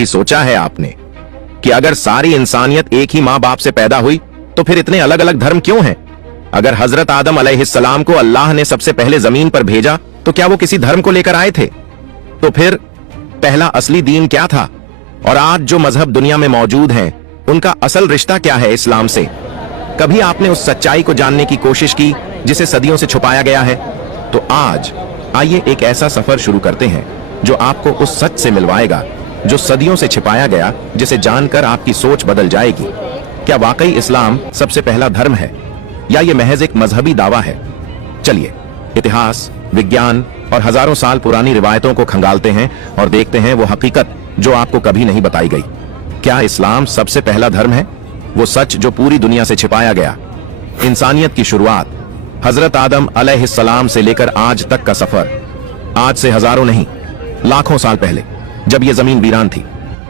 कभी सोचा है आपने कि अगर सारी इंसानियत एक ही माँ बाप से पैदा हुई तो फिर इतने अलग अलग धर्म क्यों हैं? अगर हजरत आदम अलैहिस्सलाम को अल्लाह ने सबसे पहले जमीन पर भेजा तो क्या वो किसी धर्म को लेकर आए थे? तो फिर पहला असली दीन क्या था? और आज जो मजहब दुनिया में मौजूद हैं, उनका असल रिश्ता क्या है इस्लाम से? कभी आपने उस सच्चाई को जानने की कोशिश की जिसे सदियों से छुपाया गया है? तो आज आइए एक ऐसा सफर शुरू करते हैं जो आपको उस सच से मिलवाएगा जो सदियों से छिपाया गया, जिसे जानकर आपकी सोच बदल जाएगी। क्या वाकई इस्लाम सबसे पहला धर्म है या ये महज एक मजहबी दावा है? चलिए इतिहास, विज्ञान और हजारों साल पुरानी रिवायतों को खंगालते हैं और देखते हैं वो हकीकत जो आपको कभी नहीं बताई गई। क्या इस्लाम सबसे पहला धर्म है? वो सच जो पूरी दुनिया से छिपाया गया। इंसानियत की शुरुआत, हजरत आदम अलैहिस्सलाम से लेकर आज तक का सफर। आज से हजारों नहीं, लाखों साल पहले, जब ये जमीन वीरान थी,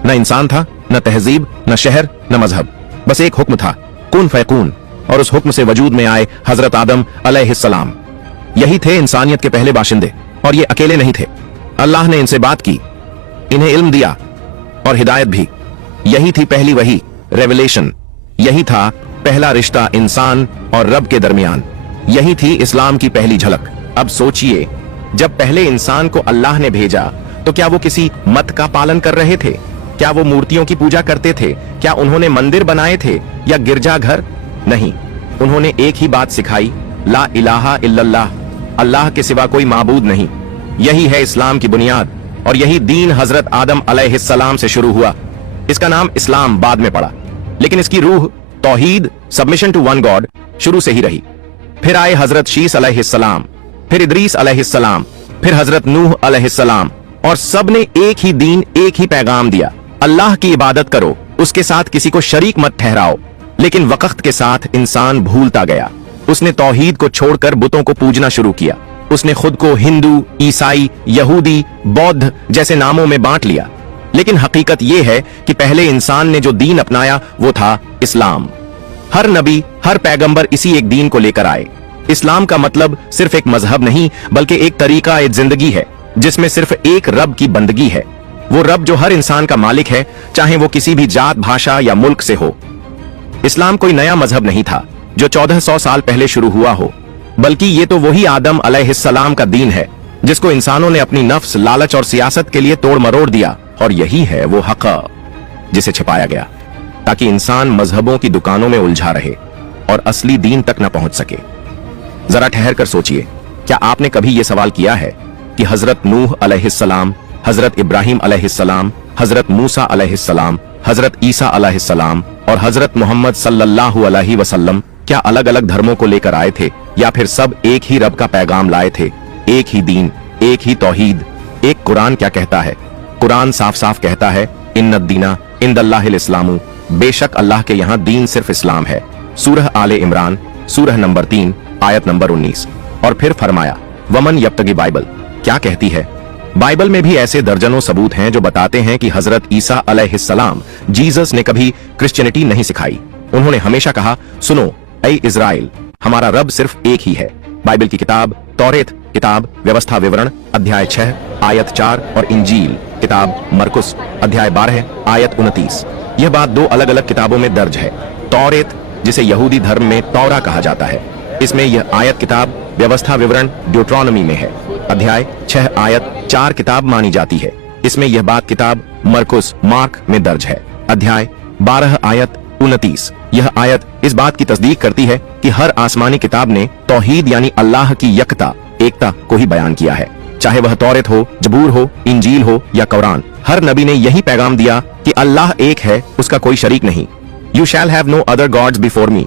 न इंसान था, न तहजीब, न शहर, न मजहब, बस एक हुक्म था, कुन फयकून। और उस हुक्म से वजूद में आए हजरत आदम अलैहिस्सलाम। यही थे इंसानियत के पहले बाशिंदे, और ये अकेले नहीं थे। अल्लाह ने इनसे बात की, इन्हें इल्म दिया और हिदायत भी। यही थी पहली वही, रेवलेशन। यही था पहला रिश्ता इंसान और रब के दरमियान। यही थी इस्लाम की पहली झलक। अब सोचिए, जब पहले इंसान को अल्लाह ने भेजा तो क्या वो किसी मत का पालन कर रहे थे? क्या वो मूर्तियों की पूजा करते थे? क्या उन्होंने मंदिर बनाए थे या गिरजाघर? नहीं, उन्होंने एक ही बात सिखाई, ला इलाहा इल्लल्लाह, अल्लाह के सिवा कोई माबूद नहीं। यही है इस्लाम की बुनियाद, और यही दीन हजरत आदम अलैहिस्सलाम से शुरू हुआ। इसका नाम इस्लाम बाद में पड़ा, लेकिन इसकी रूह तौहीद, सबमिशन टू वन गॉड शुरू से ही रही। फिर आए हजरत शीस अलैहिस्सलाम, फिर इदरीस अलैहिस्सलाम, फिर हजरत नूह अलैहिस्सलाम, और सब ने एक ही दीन, एक ही पैगाम दिया, अल्लाह की इबादत करो, उसके साथ किसी को शरीक मत ठहराओ। लेकिन वक्त के साथ इंसान भूलता गया। उसने तौहीद को छोड़कर बुतों को पूजना शुरू किया। उसने खुद को हिंदू, ईसाई, यहूदी, बौद्ध जैसे नामों में बांट लिया। लेकिन हकीकत यह है कि पहले इंसान ने जो दीन अपनाया वो था इस्लाम। हर नबी, हर पैगंबर इसी एक दीन को लेकर आए। इस्लाम का मतलब सिर्फ एक मजहब नहीं, बल्कि एक तरीका, एक जिंदगी है जिसमें सिर्फ एक रब की बंदगी है। वो रब जो हर इंसान का मालिक है, चाहे वो किसी भी जात, भाषा या मुल्क से हो। इस्लाम कोई नया मजहब नहीं था जो 1400 साल पहले शुरू हुआ हो, बल्कि ये तो वही आदम अलैहिस्सलाम का दीन है जिसको इंसानों ने अपनी नफ्स, लालच और सियासत के लिए तोड़ मरोड़ दिया। और यही है वो हक जिसे छिपाया गया, ताकि इंसान मजहबों की दुकानों में उलझा रहे और असली दीन तक न पहुंच सके। जरा ठहर कर सोचिए, क्या आपने कभी यह सवाल किया है कि हजरत नूह अलैहिस्सलाम, हजरत इब्राहिम अलैहिस्सलाम, हजरत मूसा अलैहिस्सलाम, हजरत ईसा अलैहिस्सलाम और हजरत मोहम्मद सल्लल्लाहु अलैहि वसल्लम क्या अलग अलग धर्मों को लेकर आए थे, या फिर सब एक ही रब का पैगाम लाए थे? एक ही दीन, एक ही तौहीद। एक कुरान क्या कहता है? कुरान साफ साफ कहता है, इन्नद्दीना इंदल्लाहिल इस्लामु, बेशक अल्लाह के यहाँ दीन सिर्फ इस्लाम है। सूरह आले इमरान, सूरह नंबर 3, आयत नंबर 19। और फिर फरमाया, वमन यब्तगी, बाइबल क्या कहती है? बाइबल में भी ऐसे दर्जनों सबूत हैं जो बताते हैं कि हजरत ईसा अलैहिस्सलाम, जीसस ने कभी क्रिश्चियनिटी नहीं सिखाई। उन्होंने हमेशा कहा, सुनो ऐ इज़राइल, हमारा रब सिर्फ एक ही है। बाइबल की किताब तौरेत किताब व्यवस्था विवरण अध्याय 6 आयत 4 और इंजील किताब मरकुस अध्याय 12 आयत 29। यह बात दो अलग अलग किताबों में दर्ज है। तौरेत, जिसे यहूदी धर्म में तौरा कहा जाता है, इसमें यह आयत किताब व्यवस्था विवरण ड्यूट्रोनोमी में है। अध्याय 6 आयत 4 किताब मानी जाती है। इसमें यह बात किताब मरकुस मार्क में दर्ज है। अध्याय 12 आयत 29। यह आयत इस बात की तस्दीक करती है कि हर आसमानी किताब ने तौहीद यानी अल्लाह की यकता, एकता को ही बयान किया है। चाहे वह तौरेत हो, जबूर हो, इंजील हो या कुरान, हर नबी ने यही पैगाम दिया कि अल्लाह एक है, उसका कोई शरीक नहीं। You shall have no other gods before me,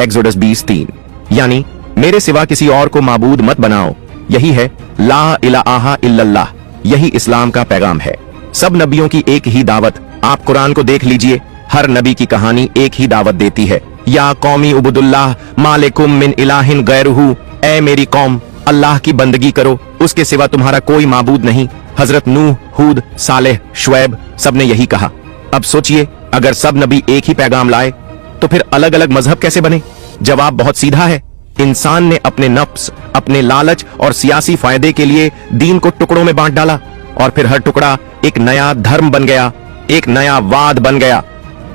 Exodus 20:3। यानी मेरे सिवा किसी और को माबूद मत बनाओ। यही है ला इलाहा इल्लल्लाह। यही इस्लाम का पैगाम है। सब नबियों की एक ही दावत। आप कुरान को देख लीजिए, हर नबी की कहानी एक ही दावत देती है, या कौमी उबुदुल्लाह मालिकुम मिन इलाहिन गैरुहु, ऐ मेरी कौम, अल्लाह की बंदगी करो, उसके सिवा तुम्हारा कोई माबूद नहीं। हजरत नूह, हूद, सालेह, शुएब, सब ने यही कहा। अब सोचिए, अगर सब नबी एक ही पैगाम लाए तो फिर अलग अलग मजहब कैसे बने? जवाब बहुत सीधा है। इंसान ने अपने नफ्स, अपने लालच और सियासी फायदे के लिए दीन को टुकड़ों में बांट डाला, और फिर हर टुकड़ा एक नया धर्म बन गया। एक नया वाद बन गया।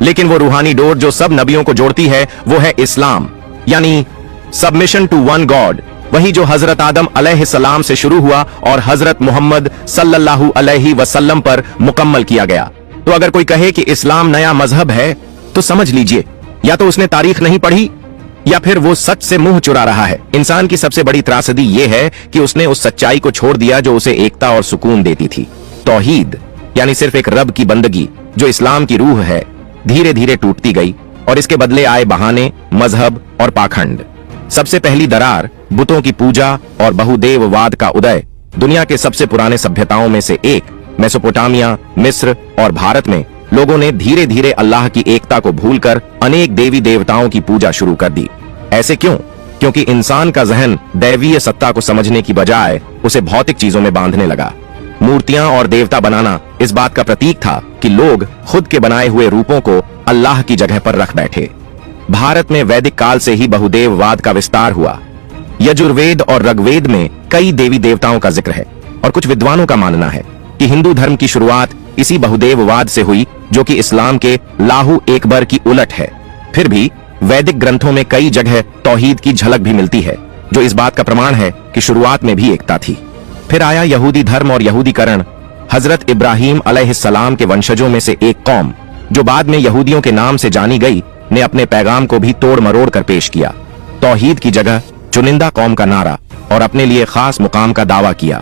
लेकिन वो रूहानी डोर जो सब नबियों को जोड़ती है वो है इस्लाम, यानी सबमिशन टू वन गॉड। वही जो हजरत आदम अलैहिस्सलाम से शुरू हुआ और हजरत मोहम्मद सल्लल्लाहु अलैहि वसल्लम पर मुकम्मल किया गया। तो अगर कोई कहे कि इस्लाम नया मजहब है तो समझ लीजिए, या तो उसने तारीख नहीं पढ़ी या फिर वो सच से मुंह चुरा रहा है। इंसान की सबसे बड़ी त्रासदी ये है कि उसने उस सच्चाई को छोड़ दिया जो उसे एकता और सुकून देती थी। तौहीद यानी सिर्फ एक रब की बंदगी जो इस्लाम की रूह है, धीरे धीरे टूटती गई और इसके बदले आए बहाने, मजहब और पाखंड। सबसे पहली दरार बुतों की पूजा और बहुदेववाद का उदय। दुनिया के सबसे पुराने सभ्यताओं में से एक मेसोपोटामिया, मिस्र और भारत में लोगों ने धीरे धीरे अल्लाह की एकता को भूलकर अनेक देवी देवताओं की पूजा शुरू कर दी। ऐसे क्यों? क्योंकि इंसान का जहन दैवीय सत्ता को समझने की बजाय उसे भौतिक चीजों में बांधने लगा। मूर्तियां और देवता बनाना इस बात का प्रतीक था कि लोग खुद के बनाए हुए रूपों को अल्लाह की जगह पर रख बैठे। भारत में वैदिक काल से ही बहुदेववाद का विस्तार हुआ। यजुर्वेद और ऋग्वेद में कई देवी देवताओं का जिक्र है और कुछ विद्वानों का मानना है कि हिंदू धर्म की शुरुआत इसी बहुदेववाद से हुई, जो कि इस्लाम के लाहू एकबर की उलट है। फिर भी वैदिक ग्रंथों में कई जगह तौहीद की झलक भी मिलती है, जो इस बात का प्रमाण है कि शुरुआत में भी एकता थी। फिर आया यहूदी धर्म और यहूदीकरण। हजरत इब्राहीम अलैहिस्सलाम के वंशजों में से एक कौम, जो बाद में यहूदियों के नाम से जानी गई, ने अपने पैगाम को भी तोड़ मरोड़ कर पेश किया। तौहीद की जगह चुनिंदा कौम का नारा और अपने लिए खास मुकाम का दावा किया।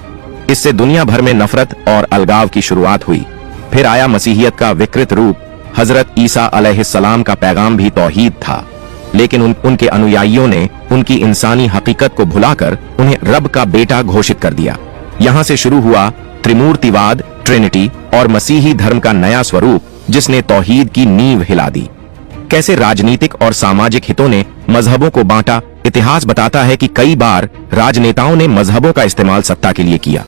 इससे दुनिया भर में नफरत और अलगाव की शुरुआत हुई। फिर आया मसीहियत का विकृत रूप। हजरत ईसा अलैहिस्सलाम का पैगाम भी तौहीद था, लेकिन उनके अनुयायियों ने उनकी इंसानी हकीकत को भुलाकर उन्हें रब का बेटा घोषित कर दिया। यहाँ से शुरू हुआ त्रिमूर्तिवाद, ट्रिनिटी और मसीही धर्म का नया स्वरूप, जिसने तौहीद की नींव हिला दी। कैसे राजनीतिक और सामाजिक हितों ने मजहबों को बांटा। इतिहास बताता है कि कई बार राजनेताओं ने मजहबों का इस्तेमाल सत्ता के लिए किया।